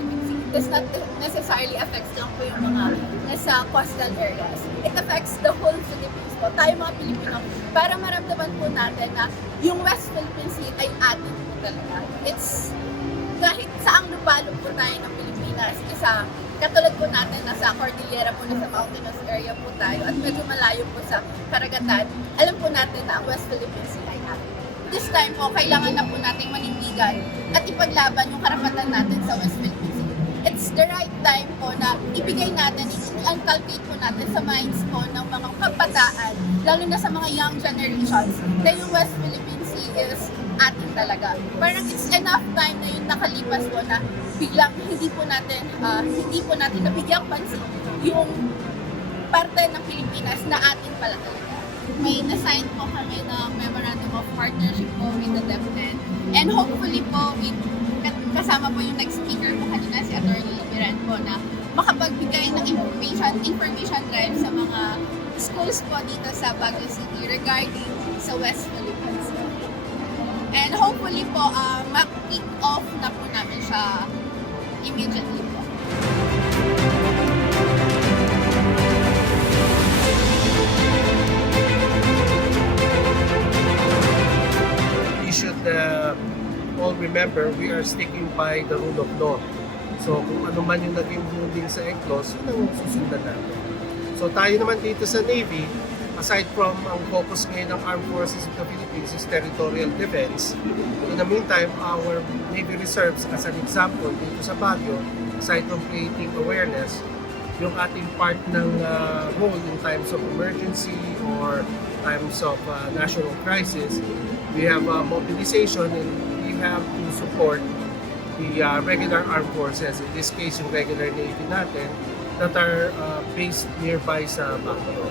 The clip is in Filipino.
Philippine Sea. It does not necessarily affects lang po yung mga nasa coastal areas. It affects the whole Philippines po, tayo mga Pilipino, para maramdaman po natin na yung West Philippine Sea ay atin po talaga. It's kahit saang lupalop po tayo ng Pilipinas, isa, katulad po natin, nasa Cordillera po, nasa mountainous area po tayo, at medyo malayo po sa karagatan, alam po natin na ang West Philippine Sea ay atin. This time po, kailangan na po nating manindigan at ipaglaban yung karapatan natin sa West Philippine Sea. It's the right time po na ibigay natin, i-inculcate po natin sa minds po ng mga kabataan, lalo na sa mga young generations, na yung West Philippine Sea is atin talaga. Parang it's enough time na yung nakalipas po na biglang hindi po natin nabigyang pansin yung parte ng Pilipinas na atin pala talaga. May na-sign po kami ng Memorandum of Partnership po with the DepEd. And hopefully po, kasama po yung next speaker po kanina, si Attorney Libiran po, na makapagbigay ng information drive sa mga schools po dito sa Baguio City regarding sa West Philippines. And hopefully po, mag-kick off na po namin siya immediately po. We should all remember we are sticking by the rule of law. So kung ano man yung naging ruling sa ECLOS, yun ang susundan natin. So tayo naman dito sa Navy, aside from ang focus ngayon ng Armed Forces of the Philippines is territorial defense, in the meantime, our Navy Reserves, as an example, dito sa Baguio, aside from creating awareness, yung ating part ng role in times of emergency or times of national crisis, we have mobilization and we have to support the regular armed forces, in this case yung regular Navy natin, that are based nearby sa Baguio.